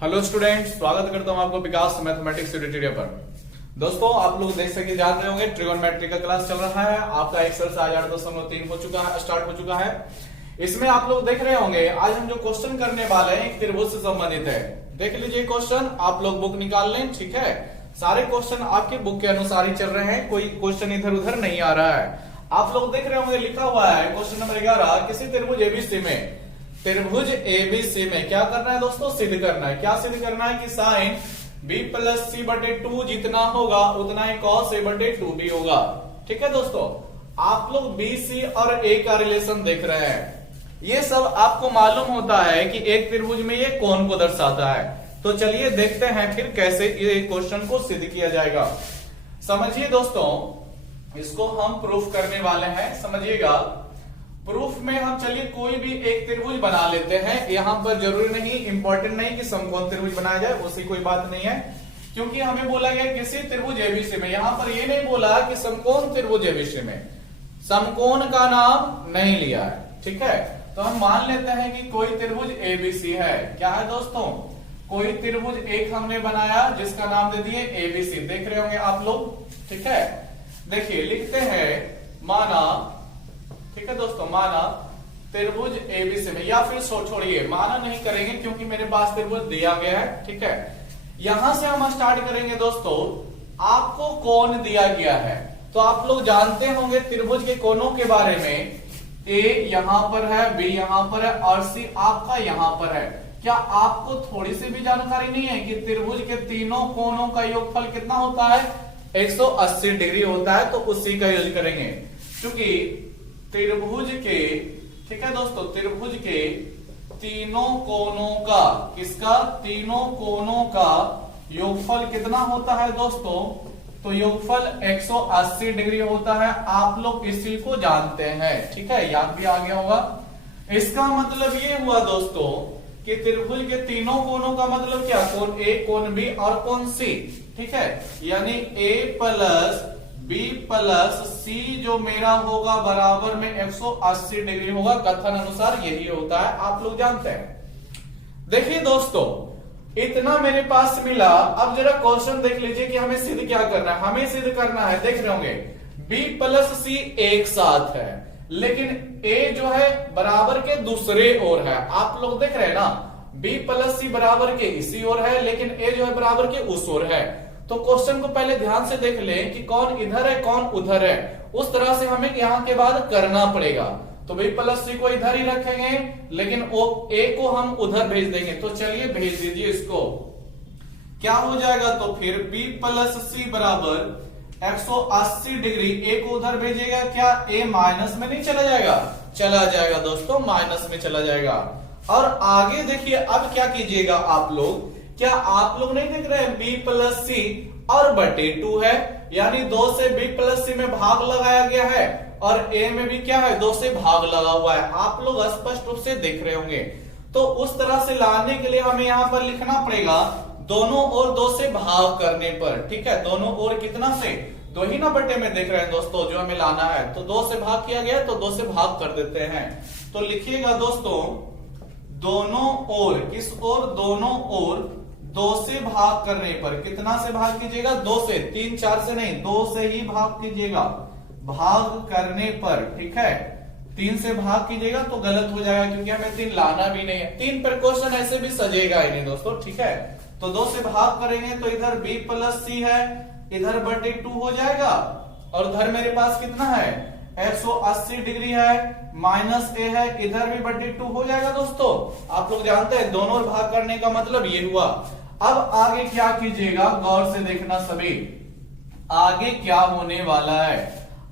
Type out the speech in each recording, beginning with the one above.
Hello student, स्वागत करता हूं आपको विकास मैथमेटिक्स ट्यूटोरियल पर। दोस्तों, आप लोग देख सके जान रहे होंगे ट्रिगोनोमेट्री का क्लास चल रहा है। आपका एक्सरसाइज 8.3 हो चुका है, स्टार्ट हो चुका है। इसमें आप लोग देख रहे होंगे आज हम जो क्वेश्चन करने वाले हैं एक त्रिभुज से संबंधित है। देख लीजिए क्वेश्चन, आप लोग बुक निकाल लें, ठीक है। सारे क्वेश्चन आपके बुक के अनुसार ही चल रहे हैं, कोई क्वेश्चन इधर उधर नहीं आ रहा है। आप लोग देख रहे होंगे लिखा हुआ है क्वेश्चन नंबर 11, किसी त्रिभुज एबीसी में, त्रिभुज एबीसी में क्या करना है दोस्तों, सिद्ध करना है। क्या सिद्ध करना है कि साइन b प्लस सी बटे 2 जितना होगा उतना ही cos a बटे 2 भी होगा। ठीक है दोस्तों, आप लोग बी सी और ए का रिलेशन देख रहे हैं। ये सब आपको मालूम होता है कि एक त्रिभुज में ये कोण को दर्शाता है। तो चलिए देखते हैं फिर कैसे ये क्वेश्चन को सिद्ध किया जाएगा। समझिए दोस्तों, इसको हम प्रूफ करने वाले हैं, समझिएगा। प्रूफ में हम चलिए कोई भी एक त्रिभुज बना लेते हैं। यहां पर जरूरी नहीं, इंपॉर्टेंट नहीं कि समकोण त्रिभुज बनाया जाए, उसकी कोई बात नहीं है, क्योंकि हमें बोला गया किसी त्रिभुज एबीसी में। यहां पर ये नहीं बोला कि समकोण त्रिभुज एबीसी में, समकोण का नाम नहीं लिया है। ठीक है, तो हम मान लेते हैं कि कोई त्रिभुज एबीसी है। क्या है दोस्तों, कोई त्रिभुज एक हमने बनाया जिसका नाम दे दिए एबीसी। देख रहे होंगे आप लोग, ठीक है। देखिए लिखते हैं, माना, ठीक है दोस्तों, माना त्रिभुज एबीसी में, या फिर छोड़िए माना नहीं करेंगे क्योंकि मेरे पास त्रिभुज दिया गया है। ठीक है, यहां से हम स्टार्ट करेंगे दोस्तों। आपको कोण दिया गया है, तो आप लोग जानते होंगे त्रिभुज के कोणों के बारे में। ए यहां पर है, बी यहां पर है और सी आपका यहां पर है। क्या आपको थोड़ी सी भी जानकारी नहीं है कि त्रिभुज के तीनों कोणों का योगफल कितना होता है, 180 डिग्री होता है। तो उसी का यूज करेंगे, क्योंकि त्रिभुज के, ठीक है दोस्तों, त्रिभुज के तीनों कोणों का, किसका, तीनों कोणों का योगफल कितना होता है दोस्तों, तो योगफल 180 डिग्री होता है। आप लोग इसी को जानते हैं, ठीक है, याद भी आ गया होगा। इसका मतलब ये हुआ दोस्तों कि त्रिभुज के तीनों कोणों का मतलब क्या, कोण ए, कोण बी और कोण सी। ठीक है, यानी ए प्लस बी प्लस सी जो मेरा होगा बराबर में 180 डिग्री होगा। कथन अनुसार यही होता है, आप लोग जानते हैं। देखिए दोस्तों, इतना मेरे पास मिला। अब जरा क्वेश्चन देख लीजिए कि हमें सिद्ध क्या करना है। हमें सिद्ध करना है, देख रहे होंगे b प्लस सी एक साथ है, लेकिन a जो है बराबर के दूसरे ओर है। आप लोग देख रहे हैं ना, b प्लस सी बराबर के इसी ओर है, लेकिन a जो है बराबर के उस ओर है। तो क्वेश्चन को पहले ध्यान से देख लें कि कौन इधर है कौन उधर है। उस तरह से हमें यहां के बाद करना पड़ेगा। तो b प्लस सी को इधर ही रखेंगे, लेकिन a को हम उधर भेज देंगे। तो चलिए भेज दीजिए इसको। क्या हो जाएगा, तो फिर b प्लस सी बराबर 180 डिग्री। a को उधर भेजिएगा, क्या a माइनस में नहीं चला जाएगा, चला जाएगा दोस्तों, माइनस में चला जाएगा। और आगे देखिए, अब क्या कीजिएगा आप लोग, क्या आप लोग नहीं देख रहे हैं b प्लस सी और बटे 2 है, यानी 2 से b प्लस सी में भाग लगाया गया है और a में भी क्या है, 2 से भाग लगा हुआ है। आप लोग स्पष्ट रूप से देख रहे होंगे। तो उस तरह से लाने के लिए हमें यहां पर लिखना पड़ेगा दोनों ओर 2 से भाग करने पर। ठीक है, दोनों ओर कितना से, 2 ही ना बटे में देख रहे हैं दोस्तों जो हमें लाना है। तो 2 से भाग किया गया, तो 2 से भाग कर देते हैं। तो लिखिएगा दोस्तों, दोनों ओर, किस ओर, दोनों ओर 2 से भाग करने पर, कितना से भाग कीजिएगा, 2 से, 3 4 से नहीं, 2 से ही भाग कीजिएगा, भाग करने पर। ठीक है, 3 से भाग कीजिएगा तो गलत हो जाएगा, क्योंकि हमें 3 लाना भी नहीं है। 3 पर क्वेश्चन ऐसे भी सजेगा ही नहीं दोस्तों। ठीक है, तो 2 से भाग करेंगे तो इधर b प्लस सी है, इधर बटे 2 हो जाएगा, और उधर मेरे पास कितना है, 180 डिग्री है, माइनस a है, इधर भी बटे 2 हो जाएगा दोस्तों। आप लोग जानते हैं दोनों ओर भाग करने का मतलब ये हुआ। अब आगे क्या कीजिएगा, गौर से देखना सभी, आगे क्या होने वाला है।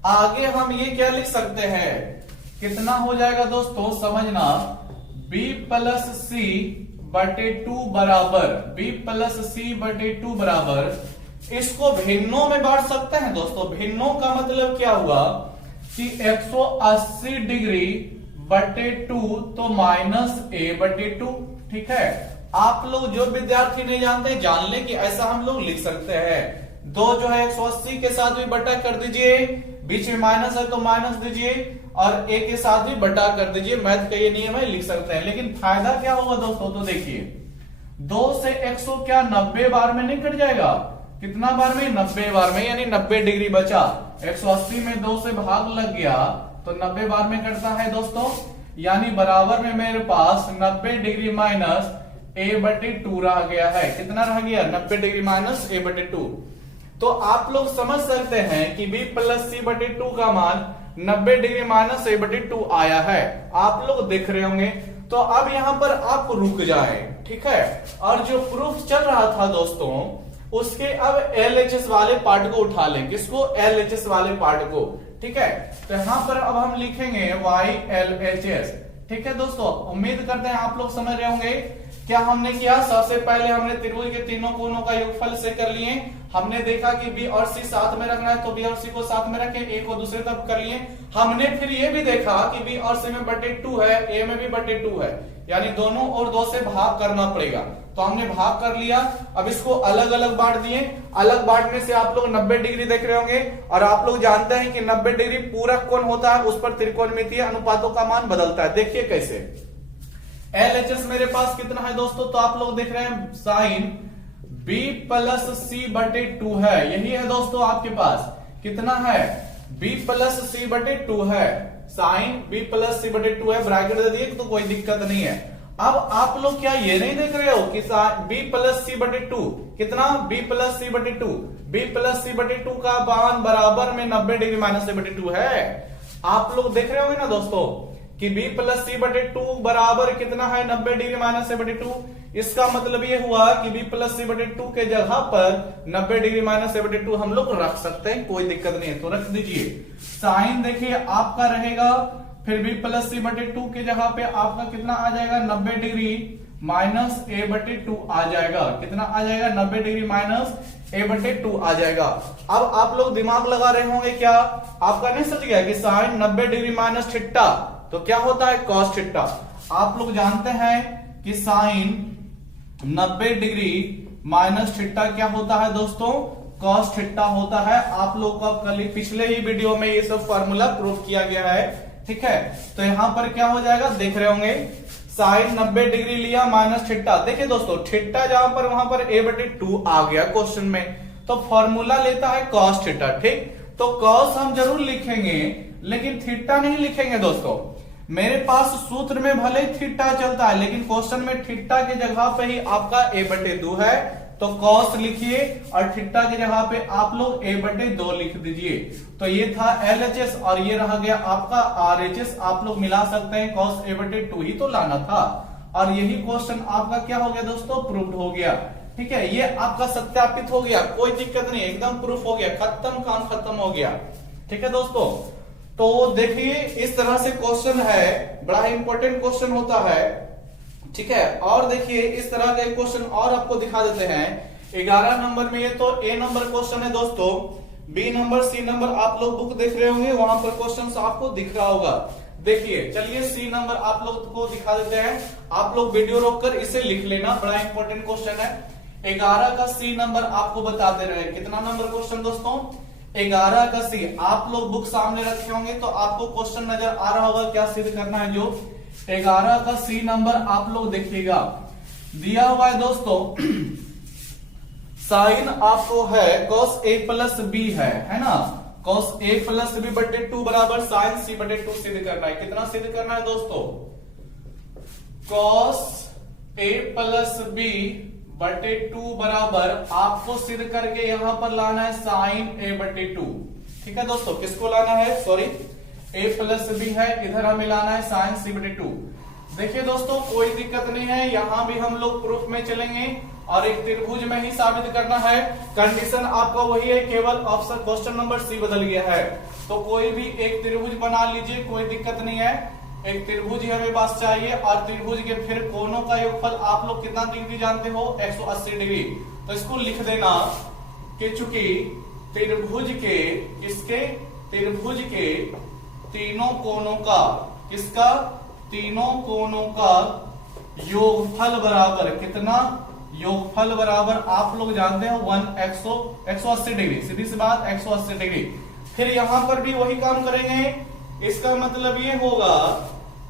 आगे हम ये क्या लिख सकते हैं, कितना हो जाएगा दोस्तों, समझना, b प्लस सी बटे 2 बराबर, b प्लस सी बटे 2 बराबर, इसको भिन्नों में बांट सकते हैं दोस्तों। भिन्नों का मतलब क्या हुआ कि 180 डिग्री बटे 2 तो माइनस a बटे 2। ठीक है, आप लोग जो विद्यार्थी नहीं जानते जान ले कि ऐसा हम लोग लिख सकते हैं। 2 जो है 180 के साथ भी बटा कर दीजिए, बीच में माइनस है तो माइनस दीजिए, और a के साथ भी बटा कर दीजिए। मैथ का ये नियम है, लिख सकते हैं। लेकिन फायदा क्या होगा दोस्तों, तो देखिए 2 से 100 क्या 90 बार में नहीं कट जाएगा? कितना बार में? 90 बार में, यानी 90 डिग्री बचा। 180 में 2 से भाग लग गया तो 90 बार में कटता है दोस्तों, यानी बराबर में मेरे पास 90 डिग्री माइनस a/2 रह गया है। कितना रह गया? 90 डिग्री माइनस a/2। तो आप लोग समझ सकते हैं कि b प्लस c/2 का मान 90 डिग्री माइनस a/2 आया है। आप लोग देख रहे होंगे। तो अब यहां पर आप रुक जाएं, ठीक है। और जो प्रूफ चल रहा था दोस्तों, उसके अब LHS वाले पार्ट को उठा लें। किसको? LHS वाले पार्ट को, ठीक है। तो यहां पर अब हम लिखेंगे YLHS, ठीक है दोस्तों। उम्मीद करते हैं आप लोग समझ रहे होंगे। क्या हमने किया? सबसे पहले हमने त्रिभुज के तीनों कोनों का योगफल से कर लिए। हमने देखा कि B और C साथ में रखना है तो B और C को साथ में रखें, A को दूसरी तरफ कर लिए। हमने फिर ये भी देखा कि B और C में /2 है, A में भी /2 है, यानी दोनों और 2 से भाग करना पड़ेगा। तो हमने भाग कर लिया। अब इसको अलग अलग बांट दिए। अलग बांटने से आप लोग 90 डिग्री देख रहे होंगे। और आप लोग जानते हैं कि 90 डिग्री पूरक कोण होता है, उस पर त्रिकोणमितीय अनुपातों का मान बदलता है। देखिए कैसे। LHS मेरे पास कितना है दोस्तों? तो आप लोग देख रहे हैं साइन B प्लस C/2 है। यही है दोस्तों आपके पास। कितना है? B प्लस C/2 है। साइन B प्लस C/2 है। ब्रैकेट दे दिए तो कोई दिक्कत नहीं है। अब आप लोग क्या ये नहीं देख रहे हो कि B प्लस C/2 कितना? B plus C/2, B plus C/2 का मान बराबर में 90 डिग्री माइनस a/2 है। आप लोग देख रहे होंगे ना दोस्तों कि B प्लस C/2 बराबर कितना है? 90 डिग्री माइनस a/2। इसका मतलब ये हुआ कि B प्लस C/2 के जगह पर 90 डिग्री माइनस a/2 हम लोग रख सकते हैं, कोई दिक्कत नहीं है। तो रख दीजिए। साइन देखिए आपका रहेगा, फिर B प्लस C/2 के जगह पे आपका कितना आ जाएगा? 90 डिग्री माइनस a/2 आ जाएगा। कितना आ जाएगा? 90 डिग्री माइनस a/2 आ जाएगा। अब आप लोग दिमाग लगा रहे होंगे, क्या आपका नहीं समझ गया कि साइन 90 डिग्री माइनस थीटा तो क्या होता है? Cos theta. आप लोग जानते हैं कि साइन 90 डिग्री माइनस थीटा क्या होता है दोस्तों? कॉस थीटा होता है। आप लोग का कल पिछले ही वीडियो में ये सब फार्मूला प्रूफ किया गया है, ठीक है। तो यहां पर क्या हो जाएगा? देख रहे होंगे साइन 90 डिग्री लिया माइनस थीटा। देखिए दोस्तों, थीटा जहां पर वहां पर a/2 आ गया क्वेश्चन में, तो फॉर्मूला लेता है कॉस थीटा, ठीक। तो कॉस हम जरूर लिखेंगे लेकिन थीटा नहीं लिखेंगे दोस्तों। मेरे पास सूत्र में भले थीटा चलता है लेकिन क्वेश्चन में थीटा के जगह पे ही आपका a/2 है, तो कॉस लिखिए और थीटा की जगह पे आप लोग a/2 लिख दीजिए। तो ये था LHS और ये रह गया आपका RHS। आप लोग मिला सकते हैं, cos a/2 ही तो लाना था। और यही क्वेश्चन आपका क्या हो गया दोस्तों? प्रूव्ड हो गया, ठीक है। ये आपका सत्यापित हो गया, कोई दिक्कत नहीं, एकदम प्रूफ हो गया, खत्म, काम खत्म हो गया, ठीक है दोस्तों। तो देखिए इस तरह से क्वेश्चन है, बड़ा इंपॉर्टेंट क्वेश्चन होता है, ठीक है। और देखिए इस तरह का एक क्वेश्चन और आपको दिखा देते हैं 11 नंबर में। ये तो A नंबर क्वेश्चन है दोस्तों। B नंबर, C नंबर आप लोग बुक देख रहे होंगे, वहां पर क्वेश्चन आपको दिख रहा होगा। देखिए चलिए C नंबर आप लोग को दिखा देते हैं। आप लोग वीडियो रोककर इसे लिख लेना, बड़ा इंपॉर्टेंट क्वेश्चन है। 11 का C नंबर आपको बता दे रहे हैं। कितना नंबर क्वेश्चन दोस्तों? 11 का C। आप लोग बुक सामने रखे होंगे तो आपको क्वेश्चन नजर आ रहा होगा, क्या सिद्ध करना है। जो 11 का C नंबर आप लोग देखिएगा, दिया हुआ है दोस्तों। साइन आपको है cos A प्लस B है ना। cos A प्लस B/2 बराबर साइन C/2 सिद्ध करना है। कितना सिद्ध करना है दोस्तों? cos A प्लस B/2 बराबर आपको सिद्ध करके यहां पर लाना है साइन A/2, ठीक है दोस्तों। किसको लाना है? सॉरी, A प्लस B है, इधर हमें लाना है साइन C/2। देखिए दोस्तों कोई दिक्कत नहीं है, यहां भी हम लोग प्रूफ में चलेंगे और एक त्रिभुज में ही साबित करना है। कंडीशन आपका वही है, केवल ऑप्शन क्वेश्चन नंबर C बदल गया है। तो कोई भी एक त्रिभुज बना लीजिए, कोई दिक्कत नहीं है। एक त्रिभुज ही हमें पास चाहिए और त्रिभुज के फिर कोनों का योगफल आप लोग कितना डिग्री जानते हो? 180 डिग्री। तो इसको लिख देना कि चूंकि त्रिभुज के किसके? त्रिभुज के तीनों कोनों का, किसका? तीनों कोनों का योगफल बराबर कितना? योगफल बराबर आप लोग जानते हो 180 डिग्री। सीधी सी बात, 180 डिग्री। फिर यहां पर भी वही काम करेंगे। इसका मतलब ये होगा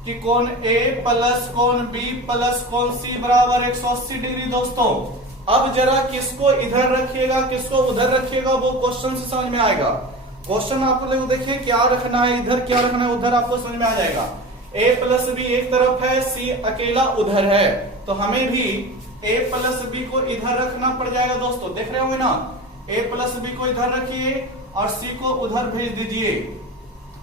कि कोण A प्लस कोण B प्लस कोण C बराबर 180 डिग्री। दोस्तों अब जरा किसको इधर रखिएगा किसको उधर रखिएगा वो क्वेश्चन से समझ में आएगा। क्वेश्चन आपको लोग देखिए क्या रखना है इधर क्या रखना है उधर आपको समझ में आ जाएगा। A प्लस B एक तरफ है C अकेला उधर है तो हमें भी A प्लस B को इधर रखना पड़ जाएगा। दोस्तों देख रहे होंगे ना A प्लस B को इधर रखिए और C को उधर भेज दीजिए।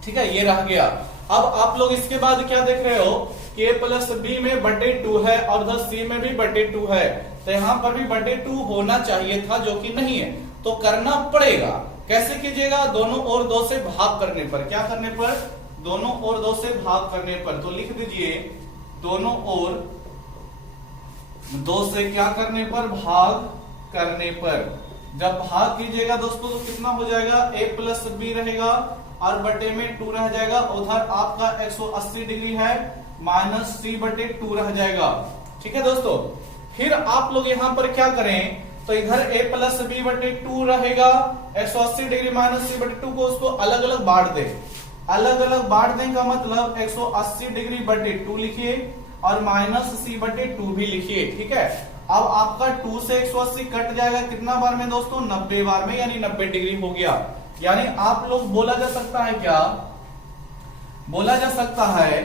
ठीक है ये रह गया। अब आप लोग इसके बाद क्या देख रहे हो कि A प्लस B में बटे 2 है और उधर C में भी बटे 2 है तो यहां पर भी बटे 2 होना चाहिए था जो कि नहीं है तो करना पड़ेगा। कैसे कीजिएगा दोनों ओर 2 से भाग करने पर। क्या करने पर दोनों ओर 2 से भाग करने पर तो लिख दीजिए दोनों ओर 2 से क्या करने पर भाग करने पर। जब भाग कीजिएगा दोस्तों तो कितना हो जाएगा A प्लस B रहेगा और बटे में 2 रह जाएगा उधर आपका 180 डिग्री है माइनस C बटे 2 रह जाएगा। ठीक है दोस्तों फिर आप लोग यहां पर क्या करें तो इधर A प्लस B बटे 2 रहेगा 180 डिग्री माइनस C बटे 2 को उसको अलग अलग बांट दे। अलग अलग बांट दें का मतलब 180 डिग्री बटे 2 लिखिए और माइनस C बटे 2 भी लिखिए। ठीक है अब आपका 2 से 180 कट जाएगा कितना बार में दोस्तों 90 बार में यानी 90 डिग्री हो गया। यानी आप लोग बोला जा सकता है क्या बोला जा सकता है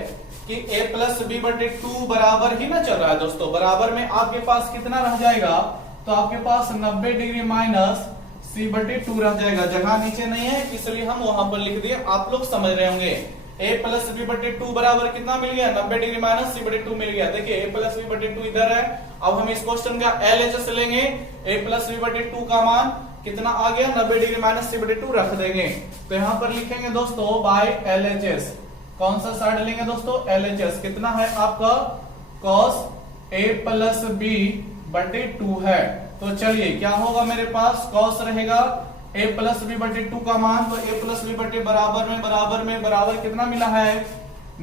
कि A प्लस B बटे 2 बराबर ही ना चल रहा है। दोस्तों बराबर में आपके पास कितना रह जाएगा तो आपके पास 90 डिग्री माइनस C बटे 2 रह जाएगा। जगह नीचे नहीं है इसलिए हम वहां पर लिख दिए आप लोग समझ रहे होंगे। A प्लस B बटे 2 बराबर कितना मिल गया 90 डिग्री माइनस C बटे 2 मिल गया। देखिए A प्लस B बटे 2 इधर है। अब हम इस क्वेश्चन का LHS लेंगे। A प्लस B बटे 2 का मान कितना आ गया 90 डिग्री माइनस C बटे 2 रख देंगे तो यहां पर लिखेंगे दोस्तों बाय LHS। कौन सा साइड लेंगे दोस्तों LHS कितना है आपका cos A प्लस B बटे 2 है तो चलिए क्या होगा मेरे पास cos रहेगा A प्लस B बटे 2 का मान तो A प्लस B बटे बराबर कितना मिला है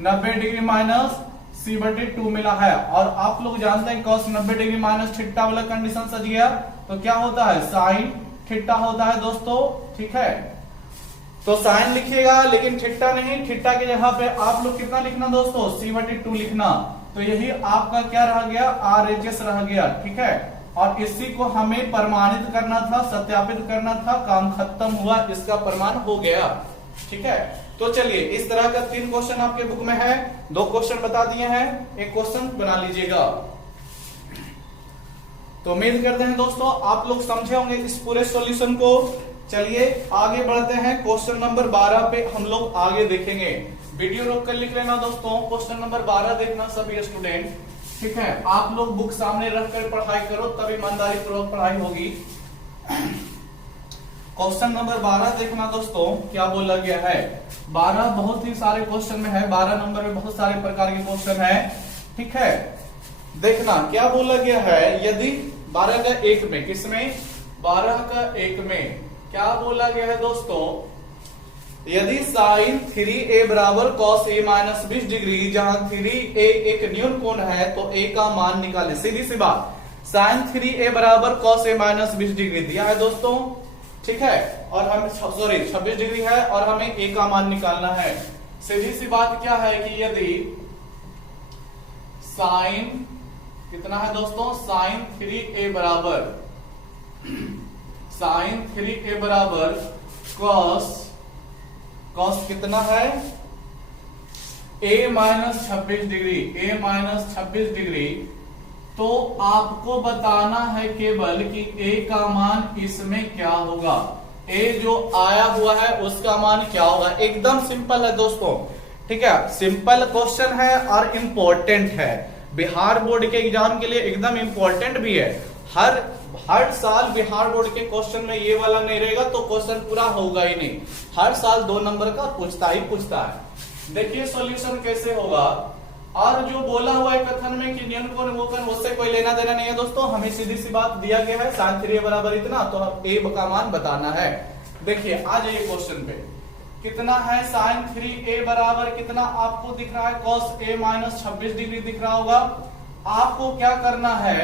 90 डिग्री माइनस C बटे 2 मिला है। और आप लोग जानते हैं cos 90 डिग्री माइनस थीटा वाला कंडीशन सज गया तो क्या होता है साइन थीटा होता है दोस्तों। ठीक है तो साइन लिखिएगा लेकिन थीटा नहीं थीटा की जगह पे आप लोग कितना लिखना दोस्तों C बटे 2 लिखना तो यही आपका क्या रह गया RHS रह गया। ठीक है और इसी को हमें प्रमाणित करना था सत्यापित करना था काम खत्म हुआ इसका प्रमाण हो गया। ठीक है तो चलिए इस तरह का 3 क्वेश्चन आपके बुक में है 2 क्वेश्चन बता दिए हैं एक क्वेश्चन बना लीजिएगा। तो उम्मीद करते हैं दोस्तों आप लोग समझे होंगे इस पूरे सॉल्यूशन को। चलिए आगे बढ़ते हैं क्वेश्चन नंबर 12 पे हम लोग आगे देखेंगे। वीडियो रोक कर लिख लेना दोस्तों क्वेश्चन नंबर 12 देखना सभी स्टूडेंट। ठीक है आप लोग बुक सामने रखकर पढ़ाई करो तब ईमानदारी पूर्वक पढ़ाई होगी। क्वेश्चन नंबर 12 देखना दोस्तों क्या बोला गया है। 12 बहुत ही सारे क्वेश्चन में है 12 नंबर में बहुत सारे प्रकार के क्वेश्चन है। ठीक है देखना क्या बोला गया है यदि 12 का 1 में किसमें 12 का 1 में क्या बोला गया है दोस्तों यदि साइन 3a बराबर cos a माइनस 20 डिग्री जहां 3a एक न्यून कोण है तो a का मान निकाले। सीधी सी बात साइन 3a बराबर cos a माइनस 20 डिग्री दिया है दोस्तों। ठीक है और हम 26 डिग्री है और हमें a का मान निकालना है। सीधी सी बात क्या है कि यदि साइन कितना है दोस्तों साइन 3a बराबर cos कितना है a माइनस 26 डिग्री तो आपको बताना है केवल कि a का मान इसमें क्या होगा। a जो आया हुआ है उसका मान क्या होगा। एकदम सिंपल है दोस्तों। ठीक है सिंपल क्वेश्चन है और इंपॉर्टेंट है बिहार बोर्ड के एग्जाम के लिए एकदम इंपॉर्टेंट भी है। हर साल बिहार बोर्ड के क्वेश्चन में ये वाला नहीं रहेगा तो क्वेश्चन पूरा होगा ही नहीं। हर साल 2 नंबर का पूछता है। देखिए सॉल्यूशन कैसे होगा। और जो बोला हुआ है कथन में कि न्यून कोण वो कोण उससे कोई लेना देना नहीं है दोस्तों। हमें सीधी सी बात दिया गया है साइन 3a बराबर इतना तो हम a का मान बताना है। देखिए आ जाइए क्वेश्चन पे कितना है साइन 3a बराबर कितना आपको दिख रहा है cos a माइनस 26 डिग्री दिख रहा होगा। आपको क्या करना है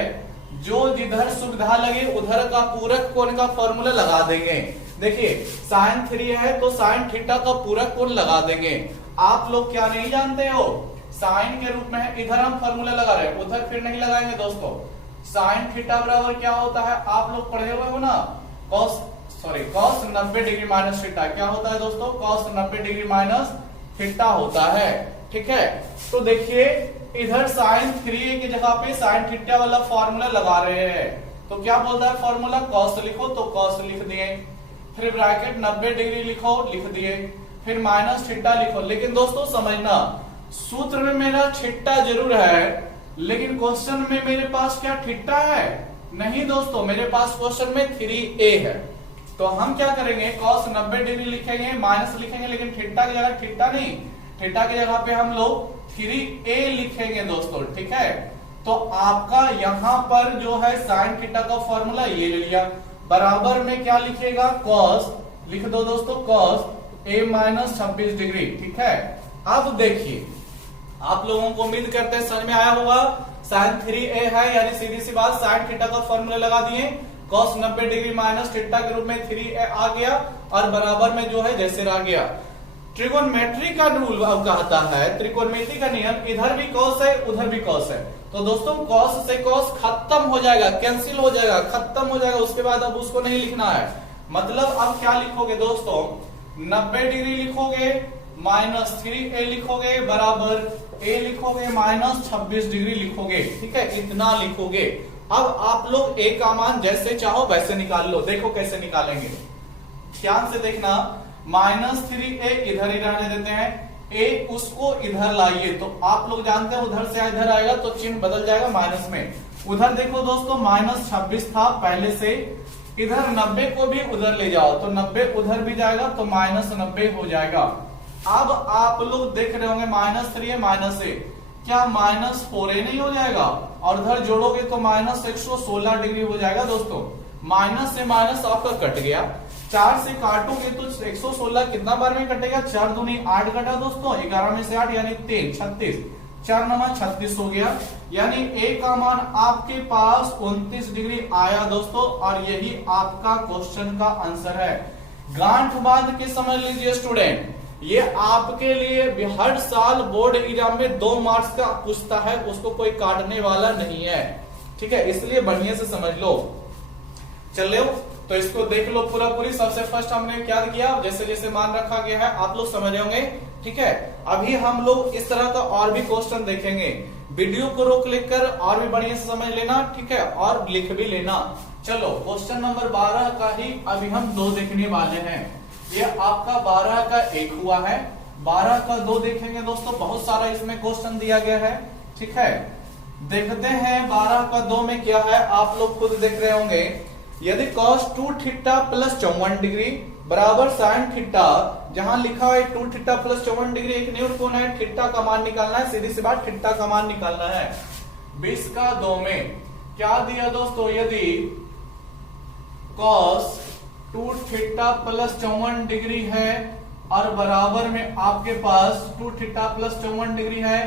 जो जिधर सुविधा लगे उधर का पूरक कोण का फॉर्मूला लगा देंगे। देखिए साइन 3 है तो साइन थीटा का पूरक कोण लगा देंगे। आप लोग क्या नहीं जानते हो साइन के रूप में है, इधर हम फॉर्मूला लगा रहे हैं, उधर फिर नहीं लगाएंगे दोस्तों। साइन थीटा बराबर क्या होता है, आप लोग पढ़े हुए हो ना, कॉस 90 डिग्री माइनस थीटा। क्या होता है दोस्तों, कॉस 90 डिग्री माइनस थीटा होता है। ठीक है, तो देखिए इधर साइन 3a की जगह पे साइन थीटा वाला फॉर्मूला लगा रहे हैं, तो क्या बोलता है फॉर्मूला, कॉस लिखो तो कॉस लिख दिए, फिर ब्रैकेट 90 डिग्री लिखो लिख दिए, फिर माइनस थीटा लिखो। लेकिन दोस्तों समझना, सूत्र में मेरा थीटा जरूर है, लेकिन क्वेश्चन में मेरे पास क्या थीटा है, नहीं दोस्तों, मेरे पास क्वेश्चन में 3a है। तो हम क्या करेंगे, cos 90 डिग्री लिखेंगे, माइनस लिखेंगे, लेकिन थीटा की जगह थीटा नहीं, थीटा की जगह पे हम लोग 3a लिखेंगे दोस्तों। ठीक है, तो आपका यहां पर जो है साइन थीटा का फॉर्मूला ये ले लिया, बराबर में क्या लिखेगा, cos लिख दो दोस्तों, cos a माइनस 26 डिग्री। ठीक है, अब देखिए आप लोगों को उम्मीद करते हैं समझ में आया होगा, साइन 3a है, यानी सीधी सी बात साइन थीटा का फॉर्मूला लगा दिए, cos 90 डिग्री माइनस थीटा के रूप में 3a आ गया, और बराबर में जो है जैसे रह गया। ट्रिगोनोमेट्री का रूल अब कहता है, त्रिकोणमिति का नियम, इधर भी cos है उधर भी cos है, तो दोस्तों cos से cos खत्म हो जाएगा, कैंसिल हो जाएगा, खत्म हो जाएगा, उसके बाद अब उसको नहीं लिखना है। मतलब अब क्या लिखोगे दोस्तों, 90 डिग्री लिखोगे, माइनस 3a लिखोगे, बराबर a लिखोगे, माइनस 26 डिग्री लिखोगे। ठीक है, इतना लिखोगे। अब आप लोग a का मान जैसे चाहो वैसे निकाल लो, देखो कैसे निकालेंगे, ध्यान से देखना। माइनस 3a इधर ही रहने देते हैं, a उसको इधर लाइए, तो आप लोग जानते हैं उधर से इधर आएगा तो चिन्ह बदल जाएगा माइनस में। उधर देखो दोस्तों माइनस 26 था पहले से, इधर 90 को भी उधर ले जाओ तो 90 उधर भी जाएगा तो माइनस 90 हो जाएगा। अब आप लोग देख रहे होंगे माइनस 3a माइनस a, क्या माइनस 4a नहीं हो जाएगा, और उधर जोड़ोगे तो माइनस 116 डिग्री हो जाएगा दोस्तों। माइनस से माइनस आपका कट गया, 4 से काटोगे तो 116 कितना बार में कटेगा, 4 दूनी 8 कटा दोस्तों, 11 में से 8 यानी 3 36, 4 नमा 36 हो गया, यानी a का मान आपके पास 29 डिग्री आया दोस्तों, और यही आपका क्वेश्चन का आंसर है। गांठ बांध के समझ लीजिए स्टूडेंट, ये आपके लिए हर साल बोर्ड एग्जाम में 2 मार्क्स का पूछता है, उसको कोई काटने वाला नहीं है। ठीक है, इसलिए बढ़िया से समझ लो। चलो तो इसको देख लो पूरा पूरी। सबसे फर्स्ट हमने क्या किया, जैसे जैसे मान रखा गया है आप लोग समझ रहे होंगे। ठीक है, अभी हम लोग इस तरह का और भी क्वेश्चन देखेंगे, वीडियो को रोक लिख कर और भी बढ़िया से समझ लेना। ठीक है, और लिख भी लेना। चलो क्वेश्चन नंबर 12 का ही अभी हम 2 देखने वाले हैं। ये आपका 12 का 1 हुआ है, 12 का 2 देखेंगे दोस्तों, बहुत सारा इसमें क्वेश्चन दिया गया है। ठीक है, देखते हैं 12 का 2 में क्या है, आप लोग खुद देख रहे होंगे। यदि cos 2 थीटा प्लस 54 डिग्री बराबर साइन थीटा, जहां लिखा है 2 थीटा प्लस 54 डिग्री एक नियुक्त कोण है, थीटा का मान निकालना है, सीधी सी बात थीटा का मान निकालना है। 20 का 2 में क्या दिया दोस्तों, यदि cos 2 थीटा प्लस 54 डिग्री है और बराबर में आपके पास 2 थीटा प्लस 54 डिग्री है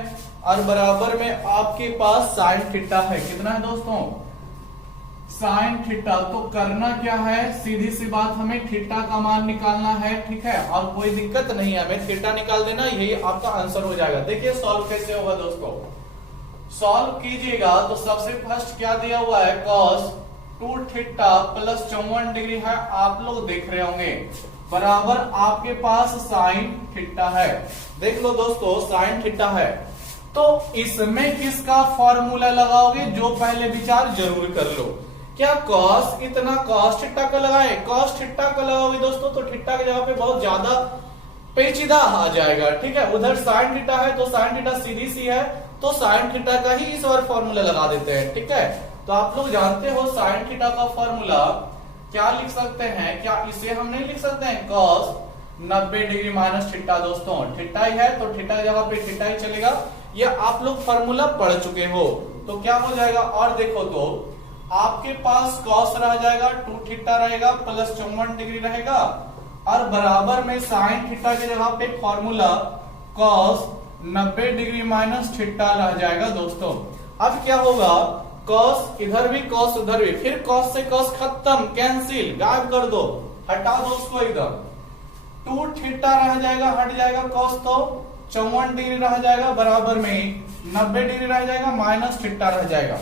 और बराबर में आपके पास साइन थीटा है, कितना है दोस्तों, साइन थीटा। तो करना क्या है, सीधी सी बात हमें थीटा का मान निकालना है। ठीक है, और कोई दिक्कत नहीं है, हमें थीटा निकाल देना, यही आपका आंसर हो जाएगा। देखिए सॉल्व कैसे होगा दोस्तों, सॉल्व कीजिएगा तो सबसे फर्स्ट क्या दिया हुआ है, cos 2 थीटा प्लस 54 डिग्री है, आप लोग देख रहे होंगे, बराबर आपके पास साइन थीटा है। देख लो दोस्तों साइन थीटा है, तो इसमें किसका फॉर्मूला लगाओगे, जो पहले विचार जरूर कर लो। क्या cos इतना cos थीटा का लगाए, cos थीटा का लगाओगे दोस्तों तो थीटा की जगह पे बहुत ज्यादा पेचीदा आ जाएगा। ठीक है, उधर साइन थीटा है तो साइन थीटा सीधी सी है, तो साइन थीटा का ही इस बार फॉर्मूला लगा देते हैं। ठीक है, तो आप लोग जानते हो साइन थीटा का फॉर्मूला क्या लिख सकते हैं, क्या इसे हम नहीं लिख सकते हैं, cos 90 डिग्री माइनस थीटा दोस्तों, थीटा ही है तो थीटा की जगह पे थीटा ही चलेगा। ये आप लोग फॉर्मूला पढ़ चुके हो, तो क्या हो जाएगा, और देखो तो आपके पास cos रह जाएगा, 2 थीटा रहेगा प्लस 54 डिग्री रहेगा, और बराबर में साइन थीटा की जगह पे formula cos 90 degree minus theta रह जाएगा दोस्तों। अब क्या होगा, cos इधर भी cos उधर भी, फिर cos से cos खत्म, कैंसिल, गायब कर दो, हटा दो उसको इधर, 2 थीटा रह जाएगा, हट जाएगा cos, तो 54 डिग्री रह जाएगा, बराबर में 90 डिग्री रह जाएगा, माइनस थीटा रह जाएगा।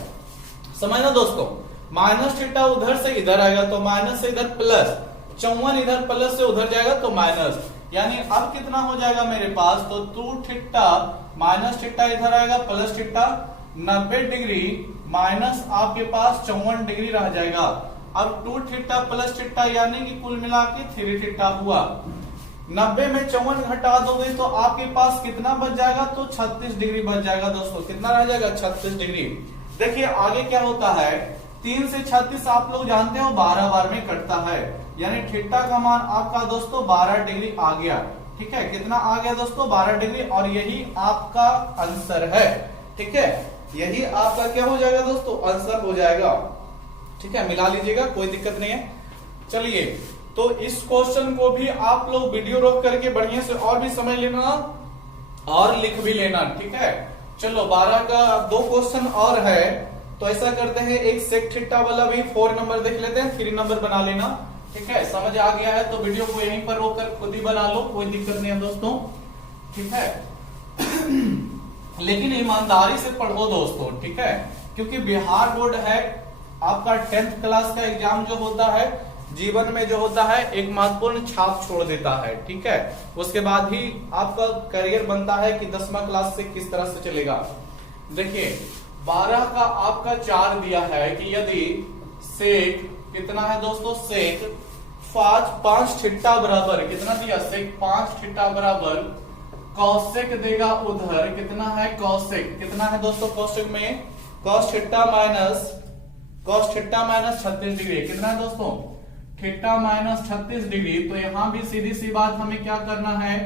समझना दोस्तों, माइनस थीटा उधर से इधर आएगा तो माइनस से इधर प्लस, 54 इधर प्लस से उधर जाएगा तो माइनस, यानी अब कितना हो जाएगा मेरे पास, तो 2 थीटा माइनस थीटा इधर आएगा प्लस थीटा, 90 डिग्री माइनस आपके पास 54 डिग्री रह जाएगा। अब 2 थीटा प्लस थीटा यानी कि कुल मिला के 3 थीटा हुआ। 90 में 54 घटा दोगे तो आपके पास कितना बच जाएगा, तो 36 डिग्री बच जाएगा दोस्तों। कितना रह जाएगा, 36 डिग्री। देखिए आगे क्या होता है, 3 से 36 आप लोग जानते हो 12 बार में कटता है, यानी थीटा का मान आपका दोस्तों 12 डिग्री आ गया। ठीक है, कितना आ गया दोस्तों, 12 डिग्री, और यही आपका आंसर है। ठीक है, यही आपका क्या हो जाएगा दोस्तों, आंसर हो जाएगा। ठीक है, मिला लीजिएगा, कोई दिक्कत नहीं है। चलिए, तो इस क्वेश्चन को भी आप लोग वीडियो रोक करके बढ़िया से और भी समझ लेना और लिख भी लेना। ठीक है, चलो 12 का 2 क्वेश्चन और है, तो ऐसा करते हैं, एक सेक थीटा वाला भी 4 नंबर देख लेते हैं, 3 नंबर बना लेना। ठीक है, समझ आ गया है तो वीडियो को यहीं पर रोक कर खुद ही बना लो, कोई दिक्कत नहीं है दोस्तों। ठीक है लेकिन ईमानदारी से पढ़ो दोस्तों। ठीक है, क्योंकि बिहार बोर्ड है आपका 10th क्लास का एग्जाम जो होता है जीवन में जो होता है एक महत्वपूर्ण छाप छोड़ देता है। ठीक है, उसके बाद ही आपका करियर बनता है कि 10वां क्लास से किस तरह से चलेगा। देखिए 12 का आपका 4 दिया है कि यदि सेक कितना है दोस्तों, सेक 5 थीटा बराबर कितना दिया, सेक 5 थीटा बराबर कौशिक देगा उधर कितना है, कौशिक कितना है दोस्तों, कौशिक में कॉस थीटा माइनस 36 डिग्री कितना है दोस्तों, थीटा माइनस 36 डिग्री। तो यहां भी सीधी सी बात हमें क्या करना है,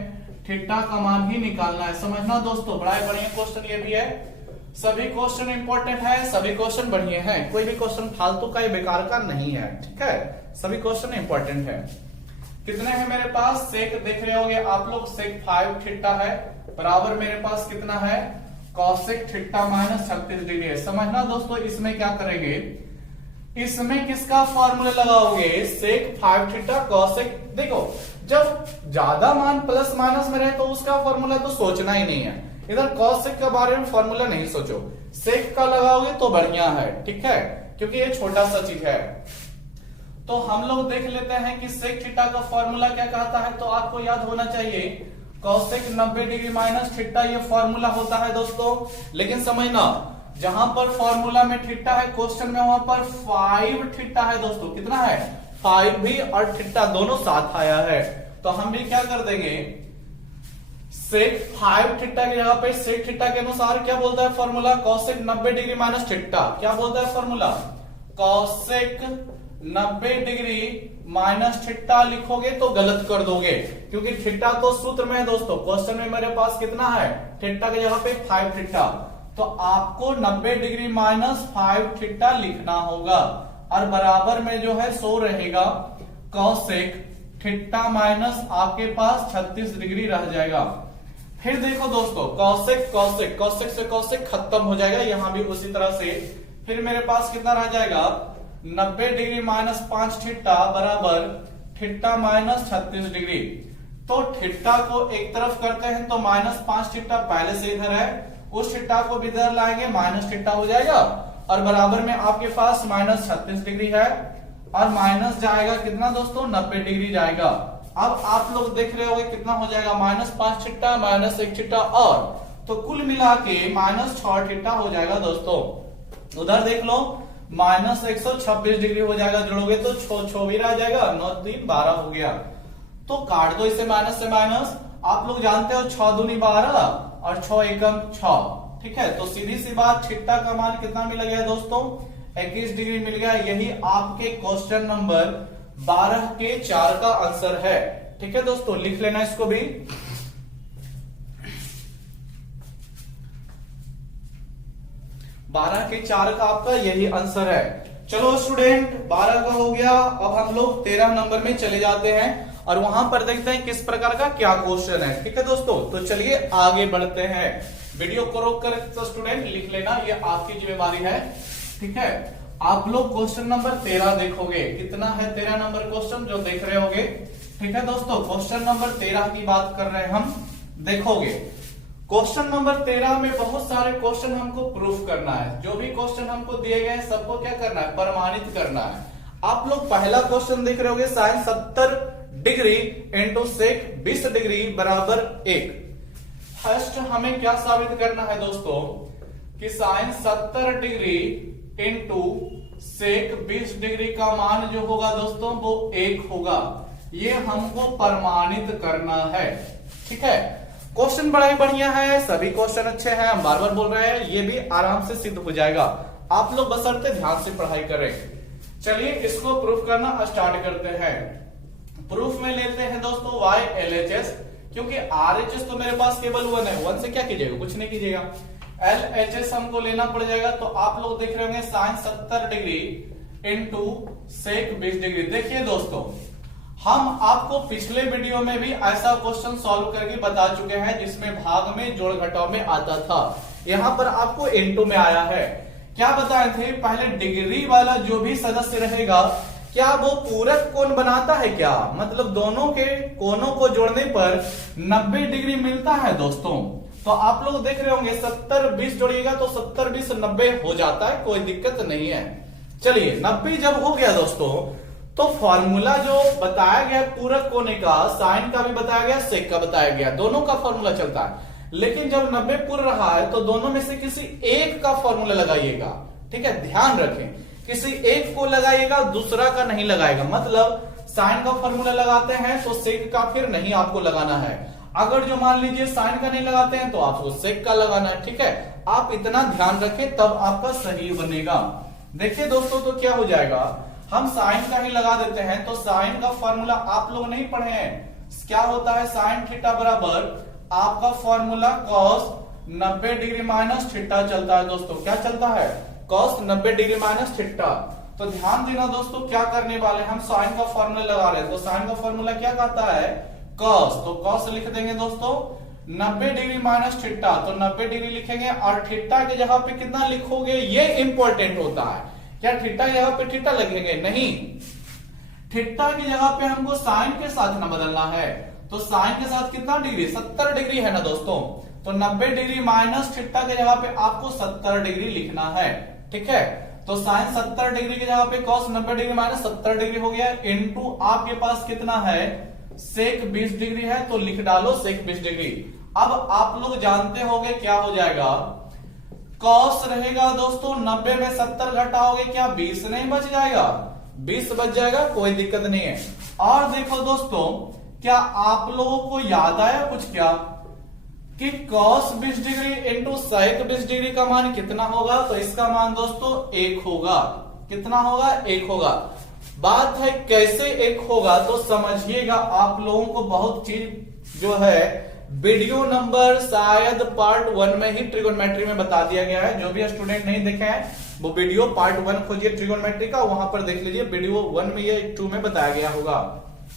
थीटा का मान ही निकालना है। समझना दोस्तों, बड़ा बढ़िया क्वेश्चन ये भी है। सभी क्वेश्चन इंपॉर्टेंट है, सभी क्वेश्चन बढ़िया हैं, कोई भी क्वेश्चन फालतू का या बेकार का नहीं है। ठीक है, सभी क्वेश्चन इंपॉर्टेंट है। कितने हैं मेरे पास, सेक देख रहे होगे आप लोग, सेक 5 थीटा है, बराबर मेरे पास कितना है, कॉसेक थीटा माइनस 36 डिग्री है। समझना दोस्तों, इसमें क्या करेंगे, इसमें किसका फॉर्मूला लगाओगे, सेक 5 थीटा कॉसेक। देखो जब ज्यादा मान प्लस माइनस में रहे तो उसका फॉर्मूला तो सोचना ही नहीं है, इधर कॉसेक के बारे में फॉर्मूला नहीं सोचो, सेक का लगाओगे तो बढ़िया है। ठीक है, क्योंकि ये छोटा सा चीज है। तो हम लोग देख लेते हैं कि सेक थीटा का फॉर्मूला क्या कहता है, तो आपको याद होना चाहिए कॉसेक 90 डिग्री माइनस थीटा, ये फॉर्मूला होता है दोस्तों। लेकिन समझना, जहां पर फॉर्मूला में थीटा है क्वेश्चन में, वहां पर 5 थीटा है दोस्तों। कितना है, 5 भी और थीटा दोनों साथ आया है। तो हम भी क्या कर देंगे, सेक 5 थीटा की जगह पे सेक थीटा के अनुसार क्या बोलता है formula, cosec 90 degree minus theta. क्या बोलता है formula, cosec 90 degree minus theta लिखोगे तो गलत कर दोगे, क्योंकि थीटा तो सूत्र में है दोस्तों। क्वेश्चन में मेरे पास कितना है, थीटा की जगह पे 5 थीटा, तो आपको 90 डिग्री माइनस 5 थीटा लिखना होगा, और बराबर में जो है 100 रहेगा, कॉसेक थीटा माइनस आपके पास 36 डिग्री रह जाएगा। फिर देखो दोस्तों, कॉसेक कॉसेक कॉसेक से कॉसेक खत्म हो जाएगा, यहां भी उसी तरह से। फिर मेरे पास कितना रह जाएगा, 90 डिग्री माइनस 5 थीटा बराबर थीटा माइनस 36 डिग्री। तो थीटा को एक तरफ करते हैं तो माइनस 5 थीटा पहले से इधर है, उस थीटा को भी इधर लाएंगे, माइनस थीटा हो जाएगा, और बराबर में आपके पास माइनस 36 डिग्री है, और माइनस जाएगा कितना दोस्तों, 90 डिग्री जाएगा। अब आप लोग देख रहे होंगे कितना हो जाएगा, माइनस 5 थीटा माइनस 1 थीटा, और तो कुल मिला के माइनस 6 थीटा हो जाएगा दोस्तों। उधर देख लो, माइनस 126 डिग्री हो जाएगा, जोड़ोगे तो 6 भी रह जाएगा, 9 3 12 हो गया। तो काट दो इसे माइनस से माइनस, आप लोग जानते हो 6 दूनी 12 और 6 एकम 6। ठीक है, तो सीधी सी बात, थीटा का मान कितना मिल गया दोस्तों, 21 डिग्री मिल गया। यही आपके क्वेश्चन नंबर 12 के 4 का आंसर है। ठीक है दोस्तों, लिख लेना इसको भी। 12 के 4 का आपका यही आंसर है। चलो स्टूडेंट, 12 का हो गया, अब हम लोग 13 नंबर में चले जाते हैं और वहां पर देखते हैं किस प्रकार का क्या क्वेश्चन है। ठीक है दोस्तों, तो चलिए आगे बढ़ते हैं। वीडियो को रोक कर तो स्टूडेंट लिख लेना, ये आपकी जिम्मेवारी है। ठीक है, आप लोग क्वेश्चन नंबर 13 देखोगे। कितना है 13 नंबर क्वेश्चन जो देख रहे होगे। ठीक है दोस्तों, क्वेश्चन नंबर 13 की बात कर रहे हैं हम, देखोगे। क्वेश्चन नंबर 13 में बहुत सारे क्वेश्चन हमको प्रूफ करना है। जो भी क्वेश्चन हमको दिए गए हैं सबको क्या करना है, प्रमाणित करना है। आप लोग पहला क्वेश्चन देख रहे होगे, sine 70 degree into sec 20 degree बराबर 1। फर्स्ट हमें क्या साबित करना है दोस्तों कि sine 70 degree into sec 20 degree का मान जो होगा दोस्तों वो 1 होगा। ये हमको प्रमाणित करना है। ठीक है, क्वेश्चन बड़ा ही बढ़िया है, सभी क्वेश्चन अच्छे हैं, हम बार बार बोल रहे हैं, ये भी आराम से सिद्ध हो जाएगा। आप लोग बशर्ते ध्यान से पढ़ाई करें। चलिए इसको प्रूफ करना स्टार्ट करते हैं। प्रूफ में लेते हैं दोस्तों y LHS, क्योंकि RHS तो मेरे पास केवल 1 है, 1 से क्या कीजिएगा, कुछ नहीं कीजिएगा। LHS हमको लेना पड़ जाएगा। तो आप लोग देख रहे होंगे sine 70 degree into sec 20 degree. देखिए दोस्तों, हम आपको पिछले वीडियो में भी ऐसा क्वेश्चन सॉल्व करके बता चुके हैं जिसमें भाग में जोड़ घटाव में आता था। यहां पर आपको इनटू में आया है। क्या बताए थे, पहले डिग्री वाला जो भी सदस्य रहेगा क्या वो पूरक कोण बनाता है क्या, मतलब दोनों के कोणों को जोड़ने पर 90 डिग्री मिलता है दोस्तों। तो आप लोग देख रहे होंगे 70 20 जोड़िएगा तो 70 20 90 हो जाता है, कोई दिक्कत नहीं है। चलिए 90 जब हो गया दोस्तों तो फॉर्मूला जो बताया गया पूरक कोण का, साइन का भी बताया गया, सेक का बताया गया, दोनों का फॉर्मूला चलता है। लेकिन जब 90 पूर्ण रहा है तो दोनों में से किसी एक का फॉर्मूला लगाइएगा। ठीक है, ध्यान रखें, किसी एक को लगाइएगा, दूसरा का नहीं लगाएगा। मतलब साइन का फॉर्मूला लगाते हैं तो सेक का फिर नहीं आपको लगाना है। अगर जो मान लीजिए साइन का नहीं लगाते हैं तो आपको सेक का लगाना है। ठीक है, आप इतना ध्यान रखें तब आपका सही बनेगा। देखिए दोस्तों, तो क्या हो जाएगा, हम साइन का ही लगा देते हैं। तो साइन का फॉर्मूला आप लोग नहीं पढ़े हैं, क्या होता है, साइन थीटा बराबर आपका formula cos 90 degree minus theta चलता है दोस्तों। क्या चलता है, कॉस 90 डिग्री माइनस थीटा। तो ध्यान देना दोस्तों, क्या करने वाले हम साइन का फॉर्मूला लगा रहे हैं। तो साइन का फॉर्मूला क्या कहता है, कॉस। तो कॉस लिख देंगे दोस्तों 90 डिग्री माइनस थीटा, तो 90 डिग्री लिखेंगे और थीटा की जगह पे कितना लिखोगे, ये इंपॉर्टेंट होता है। क्या थीटा की जगह पे थीटा लगेंगे, नहीं, थीटा की जगह पे हमको साइन के साथ ना बदलना है। तो साइन के साथ कितना डिग्री, 70 डिग्री है ना दोस्तों। तो 90 डिग्री माइनस थीटा की जगह पे आपको 70 डिग्री लिखना है। ठीक है, तो साइन 70 डिग्री की जगह पे कॉस 90 डिग्री माइनस 70 डिग्री हो गया, इनटू आपके पास कितना है, सेक 20 डिग्री है, तो लिख डालो सेक 20 डिग्री। अब आप लोग जानते होंगे क्या हो जाएगा, कॉस रहेगा दोस्तों 90 में 70 घटाओगे क्या 20 नहीं बच जाएगा, 20 बच जाएगा, कोई दिक्कत नहीं है। और देखो दोस्तों, क्या आप लोगों को याद आया कुछ क्या, कि cos 20 degree into sec 20 degree का मान कितना होगा, तो इसका मान दोस्तों 1 होगा। कितना होगा, 1 होगा। बात है कैसे 1 होगा, तो समझिएगा, आप लोगों को बहुत चीज जो है वीडियो नंबर शायद पार्ट 1 में ही ट्रिगोनोमेट्री में बता दिया गया है। जो भी स्टूडेंट नहीं देखे हैं वो वीडियो पार्ट 1 खोजिए ट्रिगोनोमेट्री का, वहां पर देख लीजिए, वीडियो 1 में या 2 में बताया गया होगा।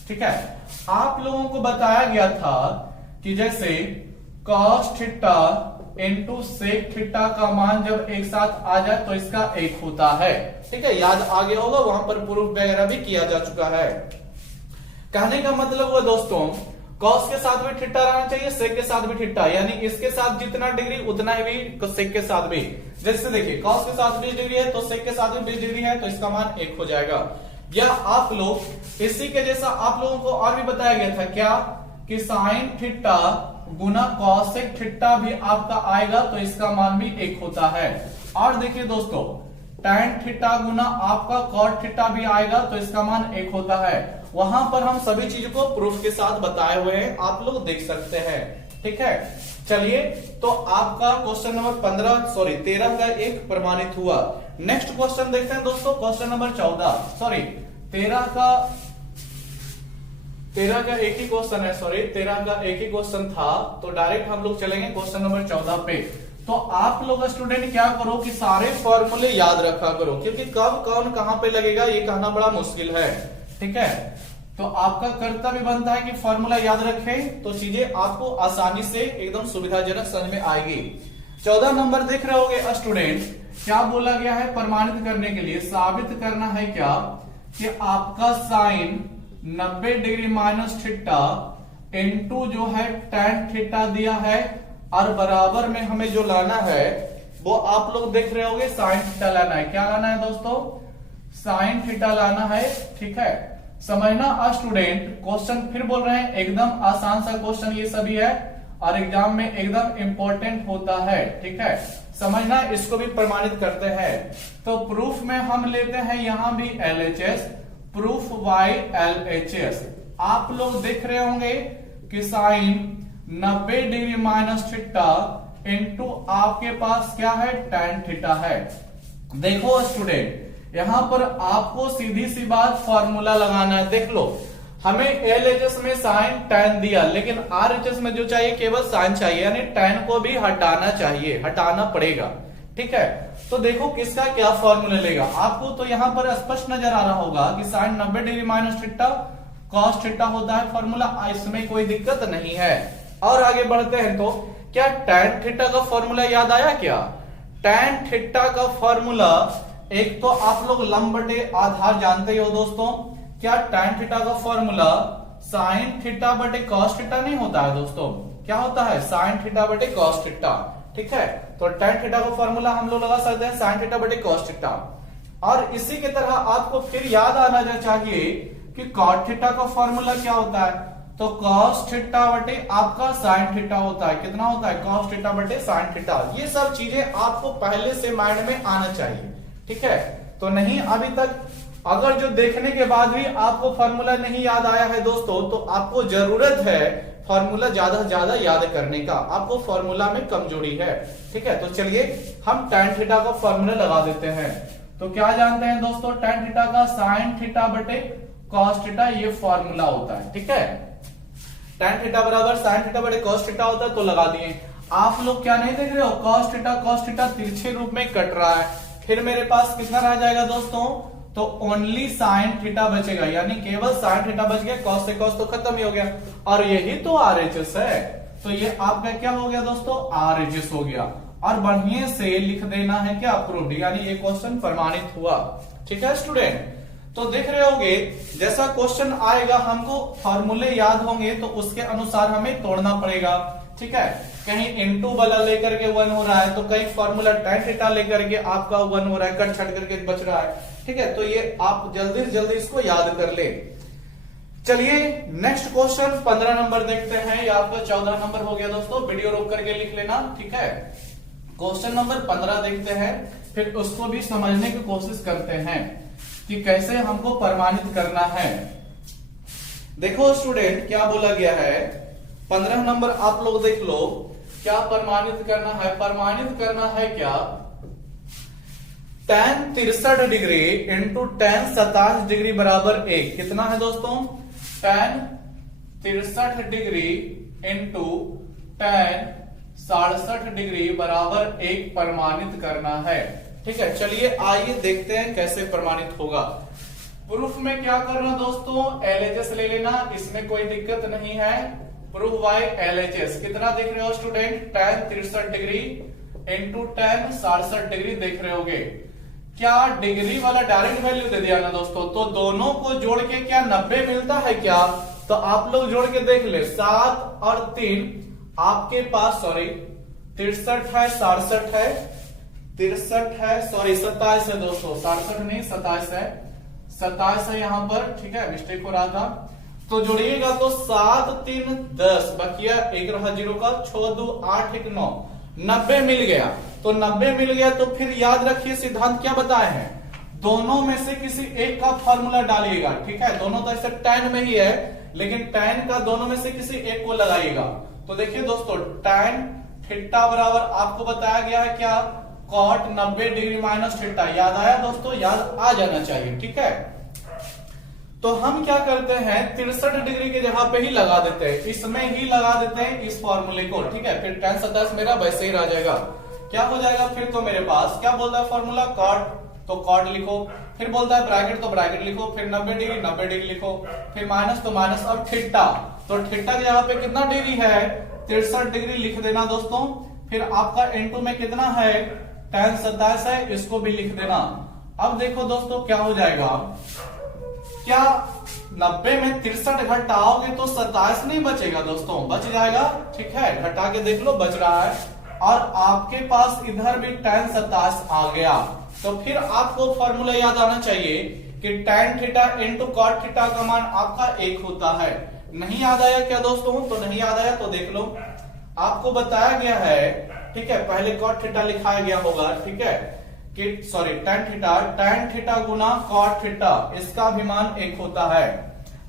ठीक है, आप लोगों को बताया गया था कि जैसे cos theta into sec theta का मान जब एक साथ आ जाए तो इसका 1 होता है। ठीक है, याद आ गया होगा, वहां पर प्रूफ वगैरह भी किया जा चुका है। कहने का मतलब हुआ दोस्तों, कॉस के साथ भी थीटा रहना चाहिए, सेक के साथ भी थीटा, यानी इसके साथ जितना डिग्री उतना ही भी सेक के साथ भी। जैसे देखिए कॉस के साथ 20 डिग्री है तो सेक के साथ भी 20 डिग्री है, तो इसका मान 1 हो जाएगा। या आप लोग इसी के जैसा आप लोगों को और भी बताया गया था क्या, कि साइन थीटा गुना कॉसेक थीटा भी आपका आएगा तो इसका मान भी 1 होता है। और देखिए दोस्तों, टैन थीटा गुना आपका कॉट थीटा भी आएगा तो इसका मान 1 होता है। वहां पर हम सभी चीज को प्रूफ के साथ बताए हुए हैं, आप लोग देख सकते हैं। ठीक है, चलिए, तो आपका क्वेश्चन नंबर 13 का 1 प्रमाणित हुआ। नेक्स्ट क्वेश्चन देखते हैं दोस्तों, क्वेश्चन नंबर 13 का एक ही क्वेश्चन है, 13 का एक ही क्वेश्चन था, तो डायरेक्ट हम लोग चलेंगे क्वेश्चन नंबर 14 पे। तो आप लोग स्टूडेंट क्या करो कि सारे फॉर्मूले याद रखा करो, क्योंकि कब कौन कहां पे लगेगा ये कहना बड़ा मुश्किल है। ठीक है, तो आपका कर्तव्य बनता है कि फॉर्मूला याद रखें, तो चीजें आपको आसानी से एकदम सुविधाजनक समझ में आएगी। 14 नंबर देख रहे होगे स्टूडेंट, क्या बोला गया है, प्रमाणित करने के लिए साबित करना है क्या, कि आपका sine 90 degree minus theta into जो है tan थीटा दिया है और बराबर में हमें जो लाना है वो आप लोग देख रहे होगे साइन थीटा लाना है। क्या लाना है दोस्तों? साइन थीटा लाना है। ठीक है, समझना स्टूडेंट, क्वेश्चन फिर बोल रहे हैं एकदम आसान सा क्वेश्चन ये सभी है और एग्जाम में एकदम इंपॉर्टेंट होता है। ठीक है, समझना, इसको भी प्रमाणित करते हैं। तो प्रूफ में हम लेते हैं यहां भी LHS, प्रूफ बाय LHS। आप लोग देख रहे होंगे कि sine 90 degree minus theta into आपके पास क्या है, tan थीटा है। देखो स्टूडेंट, यहां पर आपको सीधी सी बात फॉर्मूला लगाना है। देख लो, हमें LHS में साइन tan दिया, लेकिन RHS में जो चाहिए केवल साइन चाहिए, यानी tan को भी हटाना चाहिए, हटाना पड़ेगा। ठीक है, तो देखो किसका क्या फॉर्मूला लेगा। आपको तो यहां पर स्पष्ट नजर आ रहा होगा कि sine 90 degree minus theta cos theta होता है फॉर्मूला, इसमें कोई दिक्कत नहीं है। और आगे बढ़ते हैं, तो क्या tan थीटा का फॉर्मूला याद आया क्या? tan थीटा का फॉर्मूला एक तो आप लोग लंब बटे आधार जानते ही हो दोस्तों। क्या tan थीटा का फॉर्मूला साइन थीटा बटे कॉस थीटा नहीं होता है दोस्तों? क्या होता है? साइन थीटा बटे कॉस थीटा। ठीक है, तो tan थीटा का फॉर्मूला हम लोग लगा सकते हैं साइन थीटा बटे कॉस थीटा। और इसी की तरह आपको फिर याद आना चाहिए कि कॉट थीटा का फॉर्मूला क्या होता है, तो कॉस थीटा बटे आपका साइन थीटा होता है। कितना होता है? कॉस थीटा बटे साइन थीटा। ये सब चीजें आपको पहले से माइंड में आना चाहिए। ठीक है, तो नहीं अभी तक अगर जो देखने के बाद भी आपको फॉर्मूला नहीं याद आया है दोस्तों, तो आपको जरूरत है फॉर्मूला ज्यादा से ज्यादा याद करने का। आपको फॉर्मूला में कमजोरी है। ठीक है, तो चलिए हम tan थीटा का फॉर्मूला लगा देते हैं। तो क्या जानते हैं दोस्तों? tan थीटा का साइन थीटा बटे कॉस थीटा ये फॉर्मूला होता है। ठीक है, tan थीटा बराबर साइन थीटा बटे कॉस थीटा होता है, तो लगा दिए। आप लोग क्या नहीं देख रहे हो? कॉस थीटा तिरछे रूप में कट रहा है। फिर मेरे पास कितना रह जाएगा दोस्तों? तो ओनली साइन थीटा बचेगा, यानी केवल साइन थीटा बच गया, कॉस से कॉस तो खत्म ही हो गया। और यही तो RHS है, तो ये आपका क्या हो गया दोस्तों? RHS हो गया। और बढ़िया से लिख देना है क्या? अप्रूव्ड, यानी ये क्वेश्चन प्रमाणित हुआ। ठीक है स्टूडेंट, तो देख रहे होगे जैसा क्वेश्चन आएगा हमको फॉर्मूले याद होंगे तो उसके अनुसार हमें तोड़ना पड़ेगा। ठीक है, कहीं इनटू वाला लेकर के 1 हो रहा है, तो कहीं फॉर्मूला tan थीटा लेकर के आपका 1 हो रहा है, कट छट करके बच रहा है। ठीक है, तो ये आप जल्दी से जल्दी इसको याद कर ले। चलिए नेक्स्ट क्वेश्चन 15 नंबर देखते हैं, या आपका 14 नंबर हो गया दोस्तों, वीडियो रोक करके लिख लेना। ठीक है, क्वेश्चन नंबर 15 देखते हैं, फिर उसको भी समझने की कोशिश करते हैं कि कैसे हमको प्रमाणित करना है। देखो स्टूडेंट, क्या बोला गया है 15 नंबर, आप लोग देख लो क्या प्रमाणित करना है। प्रमाणित करना है क्या? tan 63 degree into tan 27 degree बराबर 1। कितना है दोस्तों? tan 63 degree into tan 67 degree बराबर 1 प्रमाणित करना है। ठीक है, चलिए आइए देखते हैं कैसे प्रमाणित होगा। प्रूफ में क्या करना दोस्तों? LHS ले लेना, इसमें कोई दिक्कत नहीं है। प्रूफ बाय LHS कितना देख रहे हो student? tan 63 degree into tan 67 degree देख रहे होगे। क्या डिग्री वाला डायरेक्ट वैल्यू दे दिया ना दोस्तों, तो दोनों को जोड़ के क्या 90 मिलता है क्या? तो आप लोग जोड़ के देख ले, 7 और 3 आपके पास, सॉरी 63 है, 67 है, 63 है, सॉरी 27 है दोस्तों, 67 नहीं 27 है, 27 है यहाँ पर। ठीक है, मिस्टेक हो रहा था, तो जोड़िएगा तो 7 3 10 बकिया 1 रहा 0 का, 6 2 8 1 9, 90 मिल गया। तो 90 मिल गया तो फिर याद रखिए सिद्धांत क्या बताए हैं, दोनों में से किसी एक का फॉर्मूला डालिएगा। ठीक है, दोनों तो ऐसे tan में ही है, लेकिन tan का दोनों में से किसी एक को लगाइएगा। तो देखिए दोस्तों, tan थीटा बराबर आपको बताया गया है क्या? cot 90 degree minus theta. याद आया दोस्तों? याद आ जाना चाहिए। ठीक है, तो हम क्या करते हैं 63 डिग्री की जगह पे ही लगा देते हैं, इसमें ही लगा देते हैं इस फॉर्मूले को। ठीक है, फिर tan 27 मेरा वैसे ही रह जाएगा। क्या हो जाएगा फिर? तो मेरे पास क्या बोलता है फॉर्मूला? cot, तो cot लिखो, फिर बोलता है ब्रैकेट, तो ब्रैकेट लिखो, फिर 90 डिग्री लिखो, फिर माइनस तो माइनस, और थीटा, तो थीटा की जगह पे कितना डिग्री है? 63 डिग्री लिख देना दोस्तों। फिर आपका इनटू में कितना है? tan 27 है, इसको भी लिख देना। अब देखो दोस्तों क्या हो जाएगा, क्या 90 में 63 घटाओगे तो 27 नहीं बचेगा दोस्तों, बच जाएगा। ठीक है, घटा के देख लो, बच रहा है। और आपके पास इधर भी tan 27 आ गया, तो फिर आपको फॉर्मूला याद आना चाहिए कि tan theta into cot theta का मान आपका 1 होता है। नहीं याद आया क्या दोस्तों? तो नहीं याद आया तो देख लो, आपको बताया गया है। ठीक है, पहले कॉट थीटा लिखाया गया होगा। ठीक है कि सॉरी tan थीटा गुना कॉट थीटा, इसका भी मान 1 होता है।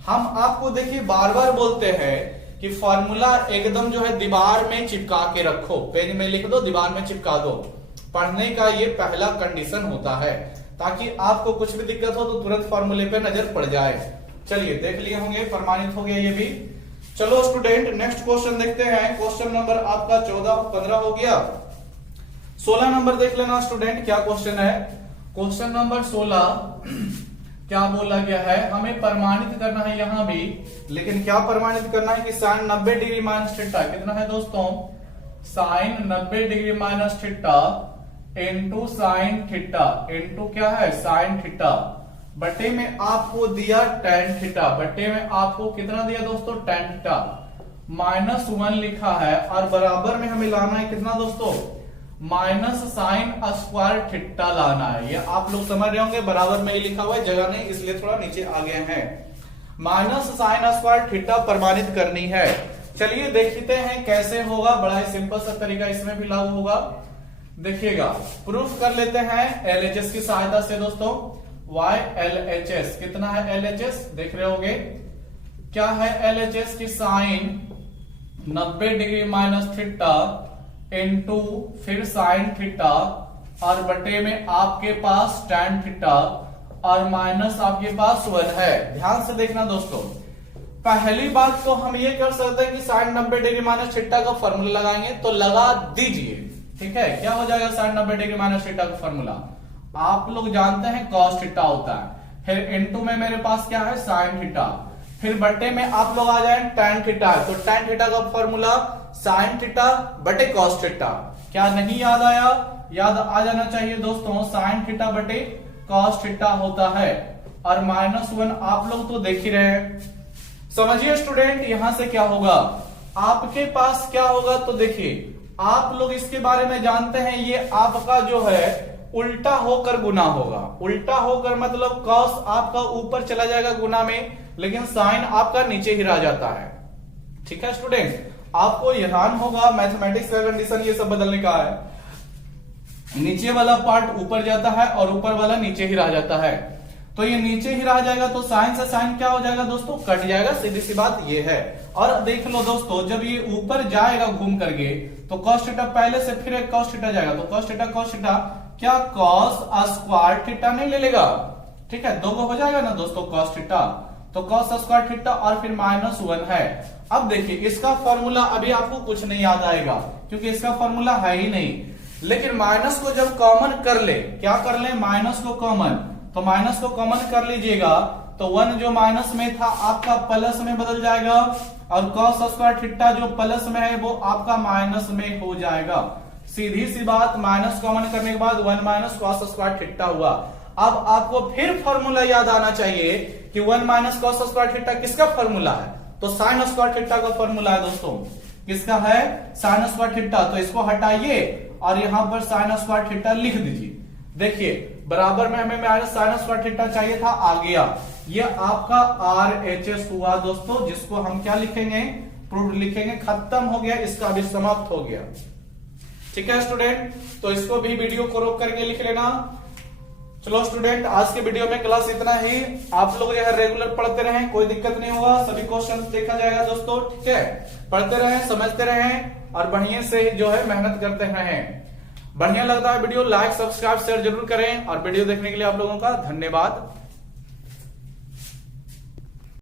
हम आपको देखिए बार बार बोलते हैं कि फॉर्मूला एकदम जो है दीवार में चिपका के रखो, पेन में लिख दो, दीवार में चिपका दो। पढ़ने का ये पहला कंडीशन होता है, ताकि आपको कुछ भी दिक्कत हो तो तुरंत फॉर्मूले पे नजर पड़ जाए। चलिए देख लिए होंगे, प्रमाणित हो गया ये भी। चलो स्टूडेंट नेक्स्ट क्वेश्चन देखते हैं। क्वेश्चन नंबर आपका 14-15 हो गया। 16 नंबर देख लेना स्टूडेंट, क्या क्वेश्चन है। क्वेश्चन नंबर 16 क्या बोला गया है, हमें प्रमाणित करना है यहां भी, लेकिन क्या प्रमाणित करना है कि साइन 90 डिग्री माइनस थीटा कितना है दोस्तों, sine 90 degree minus theta into sine theta into क्या है साइन थीटा, बटे में आपको दिया tan थीटा, बटे में आपको कितना दिया दोस्तों tan थीटा, -1 लिखा है। और बराबर में हमें लाना है कितना दोस्तों, माइनस साइन स्क्वायर थीटा लाना है। ये आप लोग समझ रहे होंगे, बराबर में ही लिखा हुआ है, जगह नहीं इसलिए थोड़ा नीचे आ गए हैं। माइनस साइन स्क्वायर थीटा प्रमाणित करनी है। चलिए देखते हैं कैसे होगा, बड़ा ही सिंपल सा तरीका इसमें भी लागू होगा। देखिएगा, प्रूफ कर लेते हैं LHS की सहायता से दोस्तों। y LHS कितना है, LHS देख रहे होगे क्या है, LHS की sine 90 degree minus theta into फिर साइन थीटा और बटे में आपके पास tan थीटा और माइनस आपके पास 1 है। ध्यान से देखना दोस्तों, पहली बात तो हम ये कर सकते हैं कि साइन 90 डिग्री माइनस थीटा का फॉर्मूला लगाएंगे, तो लगा दीजिए। ठीक है, क्या हो जाएगा साइन 90 डिग्री माइनस थीटा का फॉर्मूला, आप लोग जानते हैं cos थीटा होता है, फिर इनटू में मेरे पास क्या है साइन थीटा, फिर बटे में आप लोग आ जाए tan थीटा, तो tan थीटा का फॉर्मूला साइन थीटा बटे cos थीटा। क्या नहीं याद आया? याद आ जाना चाहिए दोस्तों, साइन थीटा बटे cos थीटा होता है और -1 आप लोग तो देख ही रहे हैं। समझिए स्टूडेंट, यहां से क्या होगा, आपके पास क्या होगा, तो देखिए आप लोग इसके बारे में जानते हैं, ये आपका जो है उल्टा होकर गुना होगा। उल्टा होकर मतलब cos आपका ऊपर चला जाएगा गुना में, लेकिन साइन आपका नीचे ही रह जाता है। ठीक है स्टूडेंट, आपको हैरान होगा, मैथमेटिक्स का कंडीशन ये सब बदलने का है, नीचे वाला पार्ट ऊपर जाता है और ऊपर वाला नीचे ही रह जाता है, तो ये नीचे ही रह जाएगा, तो साइन से साइन क्या हो जाएगा दोस्तों, कट जाएगा, सीधी सी बात ये है। और देख लो दोस्तों, जब ये ऊपर जाएगा घूम करके तो cos थीटा पहले से फिर एक cos थीटा जाएगा, तो cos थीटा क्या cos स्क्वायर थीटा नहीं ले लेगा। ठीक है, दो को हो जाएगा ना दोस्तों cos थीटा, तो cos स्क्वायर थीटा और फिर -1 है। अब देखिए इसका फॉर्मूला अभी आपको कुछ नहीं याद आएगा, क्योंकि इसका फॉर्मूला है ही नहीं, लेकिन माइनस को जब कॉमन कर ले, क्या कर ले, माइनस को कॉमन, तो माइनस को कॉमन कर लीजिएगा, तो 1 जो माइनस में था आपका प्लस में बदल जाएगा, और cos स्क्वायर थीटा जो प्लस में है वो आपका माइनस में हो जाएगा। सीधी सी बात, माइनस कॉमन करने के बाद 1 माइनस cos स्क्वायर थीटा हुआ। अब आपको फिर फॉर्मूला याद आना चाहिए कि 1 माइनस cos स्क्वायर थीटा किसका फॉर्मूला है, तो साइन स्क्वायर थीटा का फॉर्मूला है दोस्तों। किसका है, साइन स्क्वायर थीटा, तो इसको हटाइए और यहां पर साइन स्क्वायर थीटा लिख दीजिए। देखिए बराबर में हमें माइनस साइन स्क्वायर थीटा चाहिए था, आ गया, ये आपका RHS हुआ दोस्तों, जिसको हम क्या लिखेंगे, प्रूफ लिखेंगे, खत्म हो गया, इसका भी समाप्त हो गया। ठीक है स्टूडेंट, तो इसको भी वीडियो को रोक करके लिख लेना। चलो स्टूडेंट, आज के वीडियो में क्लास इतना ही, आप लोग जो है रेगुलर पढ़ते रहें, कोई दिक्कत नहीं होगा, सभी क्वेश्चन देखा जाएगा दोस्तों। ठीक है, पढ़ते रहें, समझते रहें और बढ़िया से जो है मेहनत करते रहें। बढ़िया लगता है वीडियो, लाइक सब्सक्राइब शेयर जरूर करें, और वीडियो देखने के लिए आप लोगों का धन्यवाद।